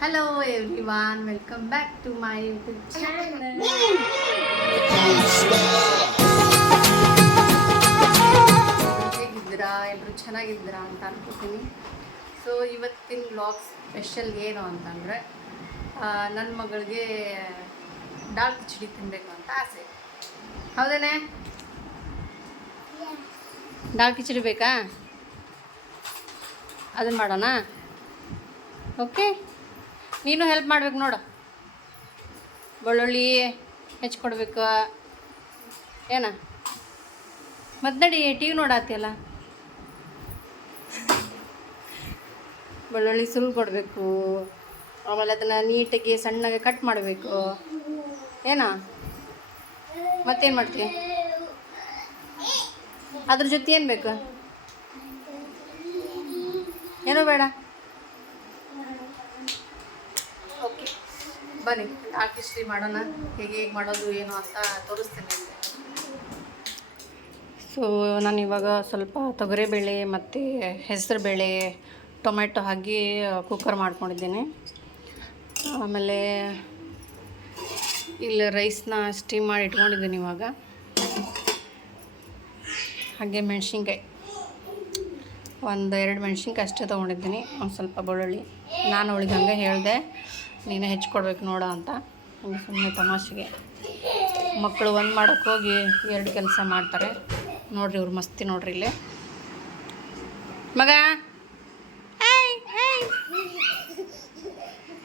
Hello everyone, welcome back to my YouTube channel. ಹೇಗಿದ್ದೀರಾ ಎಲ್ಲರೂ ಚೆನ್ನಾಗಿದ್ದೀರಾ ಅಂತ ಅನ್ಕೋತೀನಿ. ಸೊ ಇವತ್ತಿನ ವ್ಲಾಗ್ ಸ್ಪೆಷಲ್ ಏನು ಅಂತಂದರೆ ನನ್ನ ಮಗಳಿಗೆ ದಾಲ್ ಕಿಚಡಿ ತಿನ್ನಬೇಕು ಅಂತ ಆಸೆ. ಹೌದೇನೆ? ದಾಲ್ ಕಿಚಡಿ ಬೇಕಾ? ಅದನ್ನು ಮಾಡೋಣ. ಓಕೆ, ನೀನು ಹೆಲ್ಪ್ ಮಾಡ್ಬೇಕು ನೋಡು. ಬೆಳ್ಳುಳ್ಳಿ ಹೆಚ್ಕೊಡ್ಬೇಕು ಏನ. ಮತ್ತೆ ನಡಿ, ಟಿ ವಿ ನೋಡಾತಿಯಲ್ಲ. ಬೆಳ್ಳುಳ್ಳಿ ಸುಲ್ ಕೊಡಬೇಕು, ಆಮೇಲೆ ಅದನ್ನು ನೀಟಾಗಿ ಸಣ್ಣಗೆ ಕಟ್ ಮಾಡಬೇಕು ಏನ. ಮತ್ತೇನು ಮಾಡ್ತೀಯ? ಅದ್ರ ಜೊತೆ ಏನು ಬೇಕು? ಏನೂ ಬೇಡ. ಓಕೆ ಬನ್ನಿ, ದಾಲ್ ಕಿಚಡಿ ಮಾಡೋಣ. ಹೇಗೆ ಮಾಡೋದು ಏನು ಅಂತ ತೋರಿಸ್ತೀನಿ. ಸೊ ನಾನು ಇವಾಗ ಸ್ವಲ್ಪ ತೊಗರಿಬೇಳೆ ಮತ್ತು ಹೆಸರುಬೇಳೆ ಟೊಮೆಟೊ ಹಾಕಿ ಕುಕ್ಕರ್ ಮಾಡ್ಕೊಂಡಿದ್ದೀನಿ. ಆಮೇಲೆ ಇಲ್ಲಿ ರೈಸ್ನ ಸ್ಟೀಮ್ ಮಾಡಿ ಇಟ್ಕೊಂಡಿದ್ದೀನಿ ಇವಾಗ. ಹಾಗೆ ಮೆಣಸಿನ್ಕಾಯಿ ಒಂದು 2 ಮೆಣಸಿನ್ಕಾಯಿ ಅಷ್ಟೇ ತೊಗೊಂಡಿದ್ದೀನಿ. ಒಂದು ಸ್ವಲ್ಪ ಬೆಳ್ಳುಳ್ಳಿ. ನಾನು ಅವಳಿಗೆ ಹಂಗೆ ಹೇಳಿದೆ, ನೀನೇ ಹೆಚ್ಕೊಡ್ಬೇಕು ನೋಡ ಅಂತ. ಹಂಗೆ ಸುಮ್ಮನೆ ತಮಾಷೆಗೆ. ಮಕ್ಕಳು ಒಂದು ಮಾಡೋಕ್ಕೆ ಹೋಗಿ 2 ಕೆಲಸ ಮಾಡ್ತಾರೆ ನೋಡ್ರಿ. ಇವ್ರು ಮಸ್ತಿ ನೋಡ್ರಿ. ಇಲ್ಲೇ ಮಗ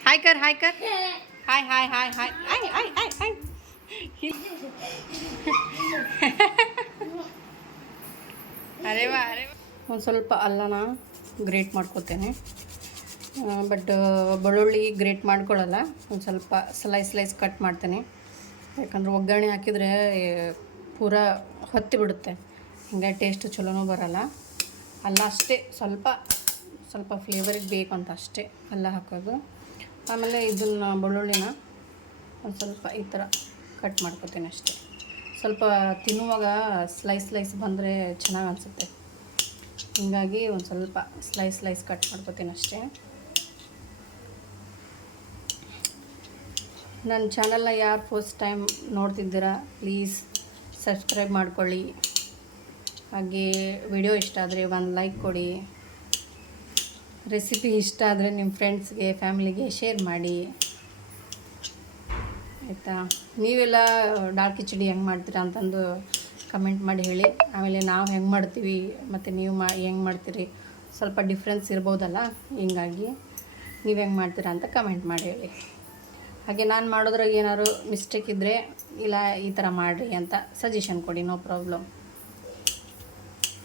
ಹಾಯ್ ಕರ್ ಹಾಯ್ ಕರ್ hi hi hi hi hi hi hi hi. ಅರೆ ವಾ ಅರೆ ವಾ. ಒಂದು ಸ್ವಲ್ಪ ಅಲ್ಲನ ಗ್ರೇಟ್ ಮಾಡ್ಕೊತೇನೆ. ಬಟ್ ಬೆಳ್ಳುಳ್ಳಿ ಗ್ರೇಟ್ ಮಾಡ್ಕೊಳ್ಳಲ್ಲ, ಒಂದು ಸ್ವಲ್ಪ ಸ್ಲೈಸ್ ಕಟ್ ಮಾಡ್ತೇನೆ. ಯಾಕಂದ್ರೆ ಒಗ್ಗರಣೆ ಹಾಕಿದರೆ ಪೂರ ಹೊತ್ತಿ ಬಿಡುತ್ತೆ, ಹಿಂಗೆ ಟೇಸ್ಟ್ ಚಲೋನೂ ಬರೋಲ್ಲ. ಅಲ್ಲ ಅಷ್ಟೇ ಸ್ವಲ್ಪ ಫ್ಲೇವರಿಗೆ ಬೇಕು ಅಂತ ಅಷ್ಟೇ ಅಲ್ಲ ಹಾಕೋದು. ಆಮೇಲೆ ಇದನ್ನು ಬೆಳ್ಳುಳ್ಳಿನ ಒಂದು ಸ್ವಲ್ಪ ಈ ಥರ ಕಟ್ ಮಾಡ್ಕೊತೇನೆ ಅಷ್ಟೇ. ಸ್ವಲ್ಪ ತಿನ್ನುವಾಗ ಸ್ಲೈಸ್ ಬಂದರೆ ಚೆನ್ನಾಗಿ ಅನಿಸುತ್ತೆ. ಹೀಗಾಗಿ ಒಂದು ಸ್ವಲ್ಪ ಸ್ಲೈಸ್ ಕಟ್ ಮಾಡ್ಕೊತೀನಿ ಅಷ್ಟೇ. ನನ್ನ ಚಾನಲ್ನ ಯಾರು ಫಸ್ಟ್ ಟೈಮ್ ನೋಡ್ತಿದ್ದೀರಾ ಪ್ಲೀಸ್ ಸಬ್ಸ್ಕ್ರೈಬ್ ಮಾಡ್ಕೊಳ್ಳಿ. ಹಾಗೆ ವಿಡಿಯೋ ಇಷ್ಟ ಆದರೆ ಒಂದು ಲೈಕ್ ಕೊಡಿ. ರೆಸಿಪಿ ಇಷ್ಟ ಆದರೆ ನಿಮ್ಮ ಫ್ರೆಂಡ್ಸ್ಗೆ ಫ್ಯಾಮಿಲಿಗೆ ಶೇರ್ ಮಾಡಿ ಆಯಿತಾ. ನೀವೆಲ್ಲ ದಾಲ್ ಕಿಚಡಿ ಹೆಂಗೆ ಮಾಡ್ತೀರಾ ಅಂತಂದು ಕಮೆಂಟ್ ಮಾಡಿ ಹೇಳಿ. ಆಮೇಲೆ ನಾವು ಹೆಂಗೆ ಮಾಡ್ತೀವಿ ಮತ್ತು ನೀವು ಹೆಂಗೆ ಮಾಡ್ತೀರಿ ಸ್ವಲ್ಪ ಡಿಫ್ರೆನ್ಸ್ ಇರ್ಬೋದಲ್ಲ, ಹೀಗಾಗಿ ನೀವು ಹೆಂಗೆ ಮಾಡ್ತೀರಾ ಅಂತ ಕಮೆಂಟ್ ಮಾಡಿ ಹೇಳಿ. ಹಾಗೆ ನಾನು ಮಾಡೋದ್ರಾಗ ಏನಾದ್ರು ಮಿಸ್ಟೇಕ್ ಇದ್ದರೆ ಇಲ್ಲ ಈ ಥರ ಮಾಡಿರಿ ಅಂತ ಸಜೆಷನ್ ಕೊಡಿ, ನೋ ಪ್ರಾಬ್ಲಮ್.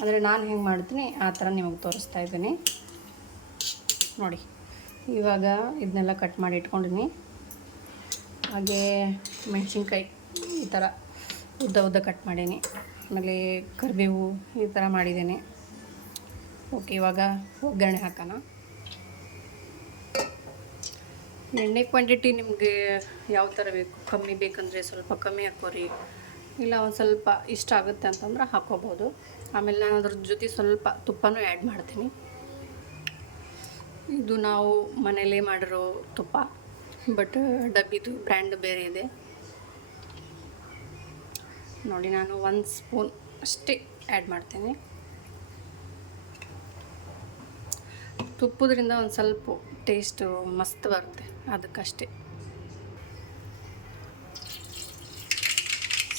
ಅಂದರೆ ನಾನು ಹೆಂಗೆ ಮಾಡ್ತೀನಿ ಆ ಥರ ನಿಮಗೆ ತೋರಿಸ್ತಾ ಇದ್ದೀನಿ ನೋಡಿ. ಇವಾಗ ಇದನ್ನೆಲ್ಲ ಕಟ್ ಮಾಡಿ ಇಟ್ಕೊಂಡಿನಿ. ಹಾಗೆ ಮೆಣಸಿನ್ಕಾಯಿ ಈ ಥರ ಉದ್ದ ಕಟ್ ಮಾಡೀನಿ. ಆಮೇಲೆ ಕರಿಬೇವು ಈ ಥರ ಮಾಡಿದ್ದೀನಿ. ಓಕೆ, ಇವಾಗ ಒಗ್ಗರಣೆ ಹಾಕೋಣ. ಎಣ್ಣೆ ಕ್ವಾಂಟಿಟಿ ನಿಮಗೆ ಯಾವ ಥರ ಬೇಕು, ಕಮ್ಮಿ ಬೇಕಂದರೆ ಸ್ವಲ್ಪ ಕಮ್ಮಿ ಹಾಕೋರಿ, ಇಲ್ಲ ಒಂದು ಸ್ವಲ್ಪ ಇಷ್ಟ ಆಗುತ್ತೆ ಅಂತಂದ್ರೆ ಹಾಕ್ಕೋಬೋದು. ಆಮೇಲೆ ನಾನು ಅದ್ರ ಜೊತೆ ಸ್ವಲ್ಪ ತುಪ್ಪನೂ ಆ್ಯಡ್ ಮಾಡ್ತೀನಿ. ಇದು ನಾವು ಮನೇಲೇ ಮಾಡಿರೋ ತುಪ್ಪ, ಬಟ್ ಡಬ್ಬಿದು ಬ್ರ್ಯಾಂಡ್ ಬೇರೆ ಇದೆ ನೋಡಿ. ನಾನು 1 ಸ್ಪೂನ್ ಅಷ್ಟೇ ಆ್ಯಡ್ ಮಾಡ್ತೇನೆ. ತುಪ್ಪದ್ರಿಂದ ಒಂದು ಸ್ವಲ್ಪ ಟೇಸ್ಟು ಮಸ್ತ್ ಬರುತ್ತೆ, ಅದಕ್ಕಷ್ಟೇ.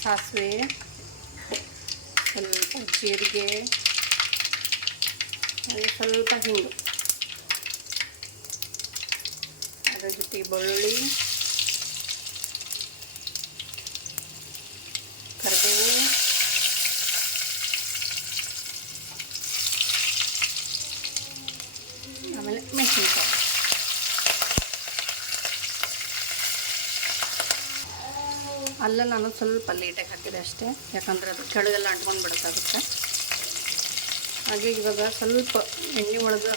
ಸಾಸಿವೆ, ಸ್ವಲ್ಪ ಜೀರಿಗೆ, ಹಾಗೆ ಸ್ವಲ್ಪ ಹಿಂಗು, ಅದರ ಜೊತೆ ಬೆಳ್ಳುಳ್ಳಿ, ಕರಿಬೇವು, ಆಮೇಲೆ ಮೆಣಸಿನ್ಕಾಯಿ. ಅಲ್ಲ ನಾನು ಸ್ವಲ್ಪ ಲೇಟಾಗಿ ಹಾಕಿದೆ ಅಷ್ಟೇ, ಯಾಕಂದರೆ ಅದು ಕೆಳಗೆಲ್ಲ ಅಂಟ್ಕೊಂಡು ಬಿಡೋಕ್ಕಾಗುತ್ತೆ. ಹಾಗೆ ಇವಾಗ ಸ್ವಲ್ಪ ಎಣ್ಣೆ ಒಳಗೆ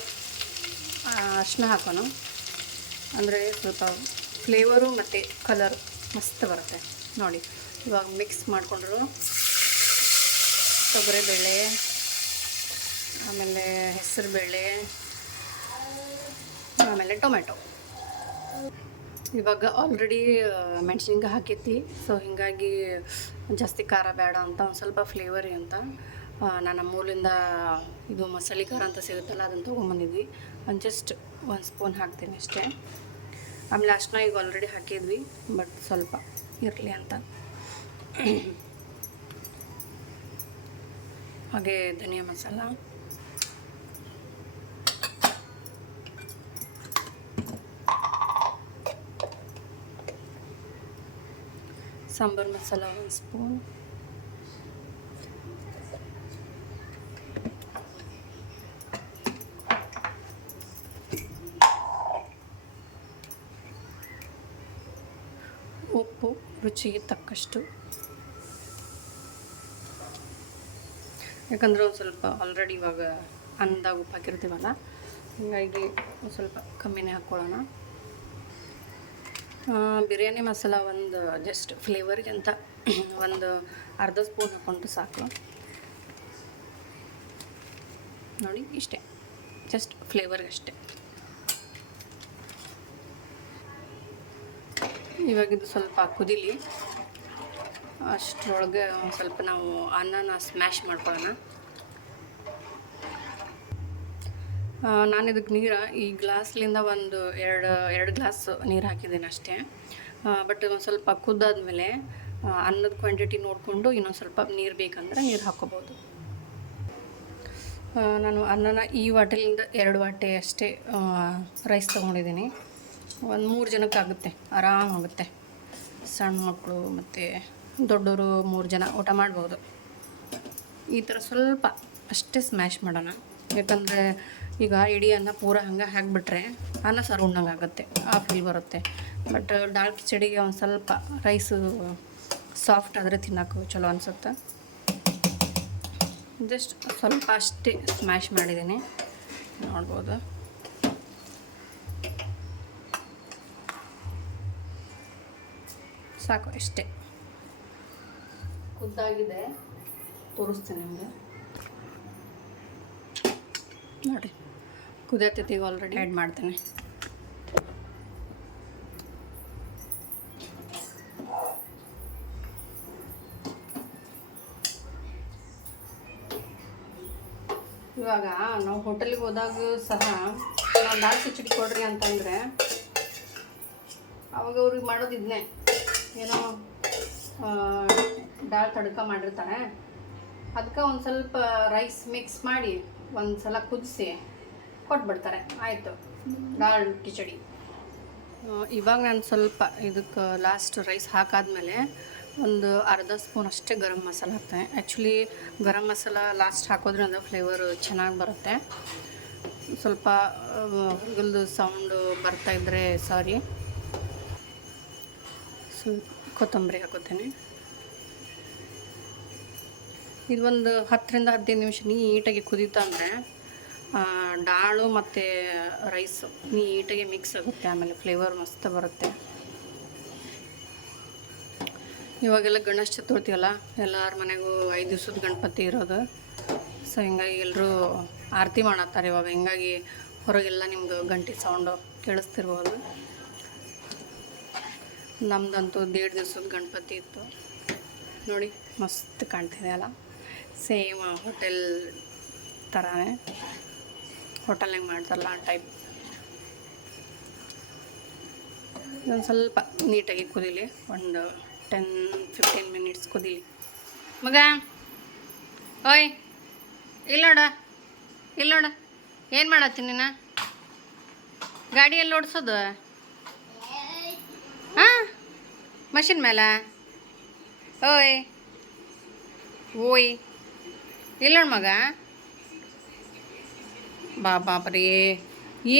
ಅರಿಶಿನ ಹಾಕೋಣ, ಅಂದರೆ ಸ್ವಲ್ಪ ಫ್ಲೇವರು ಮತ್ತು ಕಲರ್ ಮಸ್ತ್ ಬರುತ್ತೆ ನೋಡಿ. ಇವಾಗ ಮಿಕ್ಸ್ ಮಾಡಿಕೊಂಡ್ರು ತೊಗರಿಬೇಳೆ, ಆಮೇಲೆ ಹೆಸರುಬೇಳೆ, ಆಮೇಲೆ ಟೊಮೆಟೊ ಇವಾಗ ಆಲ್ರೆಡಿ ಮೆಣಸಿನ್ಕಾಯಿ ಹಾಕೈತಿ, ಸೊ ಹೀಗಾಗಿ ಜಾಸ್ತಿ ಖಾರ ಬೇಡ ಅಂತ ಒಂದು ಸ್ವಲ್ಪ ಫ್ಲೇವರಿ ಅಂತ ನಾನು ಮೂಲದಿಂದ ಇದು ಮಸಾಲೆ ಖಾರ ಅಂತ ಸಿಗುತ್ತಲ್ಲ ಅದನ್ನು ತೊಗೊಂಬಂದಿದ್ವಿ. ಜಸ್ಟ್ 1 ಸ್ಪೂನ್ ಹಾಕ್ತೀನಿ ಅಷ್ಟೇ. ಆಮೇಲೆ ಅಷ್ಟನ್ನ ಈಗ ಆಲ್ರೆಡಿ ಹಾಕಿದ್ವಿ, ಬಟ್ ಸ್ವಲ್ಪ ಇರಲಿ ಅಂತ. ಹಾಗೆ ಧನಿಯಾ ಮಸಾಲ, ಸಾಂಬಾರು ಮಸಾಲ 1 ಸ್ಪೂನ್, ಉಪ್ಪು ರುಚಿಗೆ ತಕ್ಕಷ್ಟು, ಯಾಕಂದ್ರೆ ಒಂದು ಸ್ವಲ್ಪ ಆಲ್ರೆಡಿ ಇವಾಗ ಅನ್ನದಾಗ ಉಪ್ಪು ಹಾಕಿರ್ತೀವಲ್ಲ, ಹೀಗಾಗಿ ಒಂದು ಸ್ವಲ್ಪ ಕಮ್ಮಿನೇ ಹಾಕ್ಕೊಳ್ಳೋಣ. ಬಿರಿಯಾನಿ ಮಸಾಲ ಒಂದು ಜಸ್ಟ್ ಫ್ಲೇವರ್ಗೆ ಅಂತ ಒಂದು ಅರ್ಧ ಸ್ಪೂನ್ ಹಾಕ್ಕೊಂಡ್ರೆ ಸಾಕು. ನೋಡಿ ಇಷ್ಟೇ, ಜಸ್ಟ್ ಫ್ಲೇವರ್ಗಷ್ಟೇ. ಇವಾಗಿದು ಸ್ವಲ್ಪ ಕುದೀಲಿ, ಅಷ್ಟರೊಳಗೆ ಒಂದು ಸ್ವಲ್ಪ ನಾವು ಅನ್ನನ ಸ್ಮ್ಯಾಶ್ ಮಾಡ್ಕೊಳ್ಳೋಣ. ನಾನು ಇದಕ್ಕೆ ನೀರು ಈ ಗ್ಲಾಸ್ಲಿಂದ ಒಂದು ಎರಡು ಗ್ಲಾಸ್ ನೀರು ಹಾಕಿದ್ದೀನಿ ಅಷ್ಟೇ. ಬಟ್ ಒಂದು ಸ್ವಲ್ಪ ಕುದ್ದಾದ್ಮೇಲೆ ಅನ್ನದ ಕ್ವಾಂಟಿಟಿ ನೋಡಿಕೊಂಡು ಇನ್ನೊಂದು ಸ್ವಲ್ಪ ನೀರು ಬೇಕಂದ್ರೆ ನೀರು ಹಾಕ್ಕೋಬೋದು. ನಾನು ಅನ್ನನ ಈ ವಾಟೆಲಿಂದ 2 ವಾಟೆ ಅಷ್ಟೇ ರೈಸ್ ತೊಗೊಂಡಿದ್ದೀನಿ. ಒಂದು 3 ಜನಕ್ಕೆ ಆಗುತ್ತೆ, ಆರಾಮಾಗುತ್ತೆ. ಸಣ್ಣ ಮಕ್ಕಳು ಮತ್ತು ದೊಡ್ಡವರು 3 ಜನ ಊಟ ಮಾಡ್ಬೋದು. ಈ ಥರ ಸ್ವಲ್ಪ ಅಷ್ಟೇ ಸ್ಮ್ಯಾಶ್ ಮಾಡೋಣ, ಯಾಕಂದರೆ ಈಗ ಇಡೀ ಅನ್ನ ಪೂರ ಹಂಗೆ ಹಾಕಿಬಿಟ್ರೆ ಅನ್ನ ಸಾರು ಉಣ್ಣಂಗೆ ಆಗುತ್ತೆ, ಆ ಫೀಲ್ ಬರುತ್ತೆ. ಬಟ್ ದಾಲ್ ಕಿಚಡಿಗೆ ಒಂದು ಸ್ವಲ್ಪ ರೈಸು ಸಾಫ್ಟ್ ಆದರೆ ತಿನ್ನೋಕ್ಕೂ ಚಲೋ ಅನಿಸುತ್ತೆ. ಜಸ್ಟ್ ಸ್ವಲ್ಪ ಅಷ್ಟೇ ಸ್ಮ್ಯಾಶ್ ಮಾಡಿದ್ದೀನಿ, ನೋಡ್ಬೋದು. ಸಾಕು ಇಷ್ಟೇ. ಕುದ್ದಾಗಿದೆ, ತೋರಿಸ್ತೀನಿ ನಿಮಗೆ. ನೋಡಿ ಕುದಿಯತ್ತೈತಿ, ಈಗ ಆಲ್ರೆಡಿ ಆ್ಯಡ್ ಮಾಡ್ತೇನೆ. ಇವಾಗ ನಾವು ಹೋಟೆಲಿಗೆ ಹೋದಾಗ ಸಹ ನಾವು ದಾಲ್ ಕಿಚಡಿ ಕೊಡ್ರಿ ಅಂತಂದರೆ ಅವಾಗ ಅವ್ರಿಗೆ ಮಾಡೋದು ಇದನ್ನೇ, ಏನೋ ದಾಲ್ ತಡ್ಕ ಮಾಡಿರ್ತಾರೆ, ಅದಕ್ಕೆ ಒಂದು ಸ್ವಲ್ಪ ರೈಸ್ ಮಿಕ್ಸ್ ಮಾಡಿ ಒಂದು ಸಲ ಕುದಿಸಿ ಕೊಟ್ಬಿಡ್ತಾರೆ, ಆಯಿತು ದಾಲ್ ಕಿಚಡಿ. ಇವಾಗ ನಾನು ಸ್ವಲ್ಪ ಇದಕ್ಕೆ ಲಾಸ್ಟ್ ರೈಸ್ ಹಾಕಾದ್ಮೇಲೆ ಒಂದು ಅರ್ಧ ಸ್ಪೂನ್ ಅಷ್ಟೇ ಗರಂ ಮಸಾಲ ಹಾಕ್ತೇನೆ. ಆ್ಯಕ್ಚುಲಿ ಗರಂ ಮಸಾಲ ಲಾಸ್ಟ್ ಹಾಕೋದ್ರಿಂದ ಫ್ಲೇವರು ಚೆನ್ನಾಗಿ ಬರುತ್ತೆ. ಸ್ವಲ್ಪ ಹುಲ್ದು ಸೌಂಡು ಬರ್ತಾಯಿದ್ರೆ ಸಾರಿ. ಕೊತ್ತಂಬರಿ ಹಾಕೋತೇನೆ. ಇದೊಂದು 10ರಿಂದ 15 ನಿಮಿಷ ನೀಟಾಗಿ ಕುದೀತಾ ಅಂದರೆ ಡಾಳು ಮತ್ತು ರೈಸು ನೀಟಾಗಿ ಮಿಕ್ಸ್ ಆಗುತ್ತೆ, ಆಮೇಲೆ ಫ್ಲೇವರ್ ಮಸ್ತ್ ಬರುತ್ತೆ. ಇವಾಗೆಲ್ಲ ಗಣೇಶ ಚತುರ್ಥಿ ಅಲ್ಲ, ಎಲ್ಲರ ಮನೆಗೂ 5 ದಿವ್ಸದ ಗಣಪತಿ ಇರೋದು. ಸೊ ಹಿಂಗಾಗಿ ಎಲ್ಲರೂ ಆರತಿ ಮಾಡತ್ತಾರೆ ಇವಾಗ, ಹಿಂಗಾಗಿ ಹೊರಗೆಲ್ಲ ನಿಮ್ಮದು ಗಂಟೆ ಸೌಂಡು ಕೇಳಿಸ್ತಿರ್ಬೋದು. ನಮ್ಮದಂತೂ 1.5 ದಿವ್ಸದ ಗಣಪತಿ ಇತ್ತು ನೋಡಿ, ಮಸ್ತ್ ಕಾಣ್ತಿದೆ ಅಲ್ಲ. ಸೇಮ್ ಹೋಟೆಲ್ ಥರನೇ, ಹೋಟೆಲ್ನಾಗ ಮಾಡ್ತಾರಲ್ಲ ಆ ಟೈಪ್. ಇದೊಂದು ಸ್ವಲ್ಪ ನೀಟಾಗಿ ಕುದೀಲಿ, ಒಂದು 10-15 ಮಿನಿಟ್ಸ್ ಕುದೀಲಿ. ಮಗ ಓಯ್ ಇಲ್ಲ ನೋಡ ಏನು ಮಾಡತ್ತೀನಿ ನೀನು? ಗಾಡಿಯಲ್ಲಿ ಓಡಿಸೋದು? ಹಾಂ, ಮಷಿನ್ ಮೇಲೆ. ಓಯ್ ಓಯ್ ಇಲ್ಲ ಮಗ, ಬಾಪ್ರಿ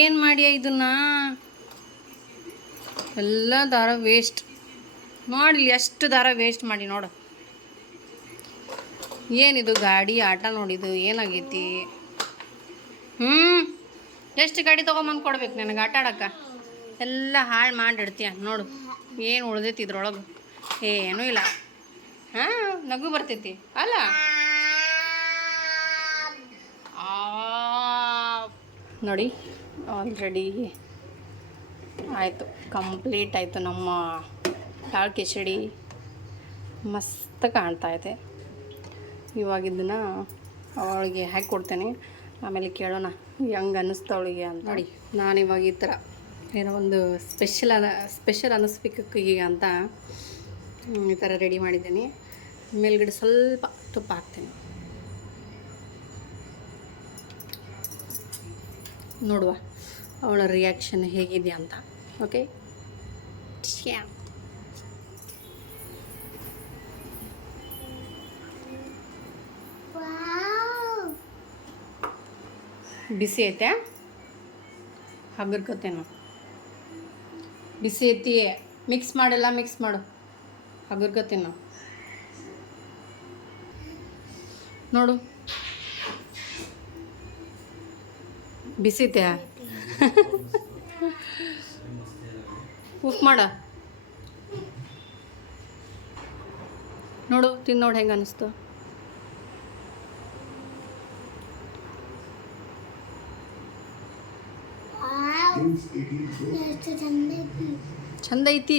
ಏನು ಮಾಡಿಯ ಇದನ್ನ? ಎಲ್ಲ ದಾರ ವೇಸ್ಟ್ ಮಾಡಿ, ಎಷ್ಟು ದಾರ ವೇಸ್ಟ್ ಮಾಡಿ ನೋಡು. ಏನಿದು ಗಾಡಿ ಆಟ ನೋಡಿದು ಏನಾಗೈತಿ? ಎಷ್ಟು ಗಾಡಿ ತೊಗೊಂಬಂದು ಕೊಡ್ಬೇಕು ನನಗೆ ಆಟ ಆಡೋಕ್ಕೆ? ಎಲ್ಲ ಹಾಳು ಮಾಡಿಡ್ತೀಯ ನೋಡು. ಏನು ಉಳ್ದೈತಿ ಇದ್ರೊಳಗೆ? ಏನೂ ಇಲ್ಲ. ಹಾಂ, ನಗು ಬರ್ತೈತಿ ಅಲ್ಲ? ನೋಡಿ ಆಲ್ರೆಡಿ ಆಯಿತು, ಕಂಪ್ಲೀಟ್ ಆಯಿತು ನಮ್ಮ ದಾಲ್ ಕಿಚಡಿ. ಮಸ್ತ್ ಕಾಣ್ತಾ ಇದೆ. ಇವಾಗ ಇದನ್ನು ಅವಳಿಗೆ ಹಾಕಿ ಕೊಡ್ತೇನೆ, ಆಮೇಲೆ ಕೇಳೋಣ ಹೆಂಗೆ ಅನ್ನಿಸ್ತಾ ಅವಳಿಗೆ ಅಂತ. ನೋಡಿ, ನಾನಿವಾಗ ಈ ಥರ ಏನೋ ಒಂದು ಸ್ಪೆಷಲ್ ಅನ್ನಿಸ್ಬೇಕು ಈಗ ಅಂತ ಈ ಥರ ರೆಡಿ ಮಾಡಿದ್ದೀನಿ. ಮೇಲ್ಗಡೆ ಸ್ವಲ್ಪ ತುಪ್ಪ ಹಾಕ್ತೀನಿ. ನೋಡುವ ಅವಳ ರಿಯಾಕ್ಷನ್ ಹೇಗಿದೆ ಅಂತ. ಓಕೆ, ಬಿಸಿ ಐತೆ, ಹಗರ್ಕೋತೇನು ಬಿಸಿ ಐತಿ, ಮಿಕ್ಸ್ ಮಾಡು, ಹಗರ್ಕೋತೀನಿ ನಾವು. ನೋಡು ಬಿಸಿ ಐತೆ, ಉಪ್ಪು ಮಾಡ, ನೋಡು ತಿಂದು ನೋಡಿ ಹೆಂಗೆ ಅನ್ನಿಸ್ತು. ಚಂದ ಐತಿ,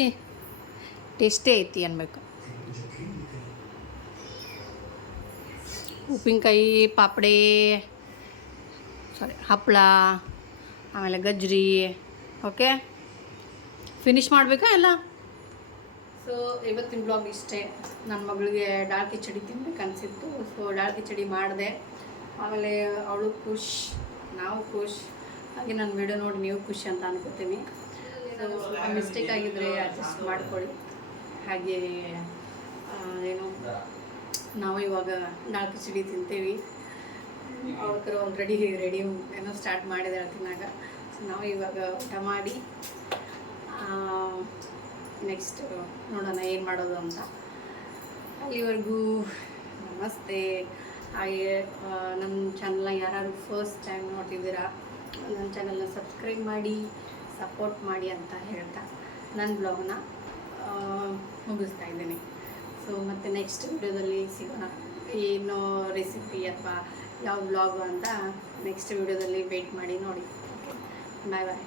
ಟೇಸ್ಟೇ ಐತಿ ಅನ್ಬೇಕು. ಉಪ್ಪಿನಕಾಯಿ, ಪಾಪಡೆ, ಹಪ್ಪಳ, ಆಮೇಲೆ ಗಜ್ರಿ. ಓಕೆ, ಫಿನಿಶ್ ಮಾಡಬೇಕಾ ಎಲ್ಲ. ಸೊ ಇವತ್ತಿನ ಬ್ಲಾಗ್ ಇಷ್ಟೇ. ನನ್ನ ಮಗಳಿಗೆ ದಾಲ್ ಕಿಚಡಿ ತಿನ್ಬೇಕು ಅನಿಸಿತ್ತು, ಸೊ ದಾಲ್ ಕಿಚಡಿ ಮಾಡಿದೆ. ಆಮೇಲೆ ಅವಳು ಖುಷ್, ನಾವು ಖುಷ್, ಹಾಗೆ ನನ್ನ ವಿಡಿಯೋ ನೋಡಿ ನೀವು ಖುಷಿ ಅಂತ ಅನ್ಕೋತೀನಿ. ಸೊ ಸ್ವಲ್ಪ ಮಿಸ್ಟೇಕ್ ಆಗಿದ್ದರೆ ಅಡ್ಜಸ್ಟ್ ಮಾಡ್ಕೊಳ್ಳಿ. ಹಾಗೆ ಏನು ನಾವು ಇವಾಗ ದಾಲ್ ಕಿಚಡಿ ತಿಂತೀವಿ. ಅವ್ರ ಆಲ್ರೆಡಿ ರೆಡಿ ಏನೋ ಸ್ಟಾರ್ಟ್ ಮಾಡಿದ್ದಾರೆ ತಿನ್ನಾಗ. ಸೊ ನಾವು ಇವಾಗ ಊಟ ಮಾಡಿ ನೆಕ್ಸ್ಟ್ ನೋಡೋಣ ಏನು ಮಾಡೋದು ಅಂತ. ಅಲ್ಲಿವರೆಗೂ ನಮಸ್ತೆ. ಹಾಗೆ ನನ್ನ ಚಾನಲ್ನ ಯಾರು ಫಸ್ಟ್ ಟೈಮ್ ನೋಡ್ತಿದ್ದೀರಾ, ನನ್ನ ಚಾನಲ್ನ ಸಬ್ಸ್ಕ್ರೈಬ್ ಮಾಡಿ, ಸಪೋರ್ಟ್ ಮಾಡಿ ಅಂತ ಹೇಳ್ತಾ ನನ್ನ ಬ್ಲಾಗ್ನ ಮುಗಿಸ್ತಾ ಇದ್ದೀನಿ. ಸೊ ಮತ್ತು ನೆಕ್ಸ್ಟ್ ವಿಡಿಯೋದಲ್ಲಿ ಸಿಗೋಣ. ಏನೋ ರೆಸಿಪಿ ಅಥವಾ ಯಾವ ಬ್ಲಾಗು ಅಂತ ನೆಕ್ಸ್ಟ್ ವಿಡಿಯೋದಲ್ಲಿ ವೇಟ್ ಮಾಡಿ ನೋಡಿ. ಓಕೆ, ಬಾಯ್ ಬಾಯ್.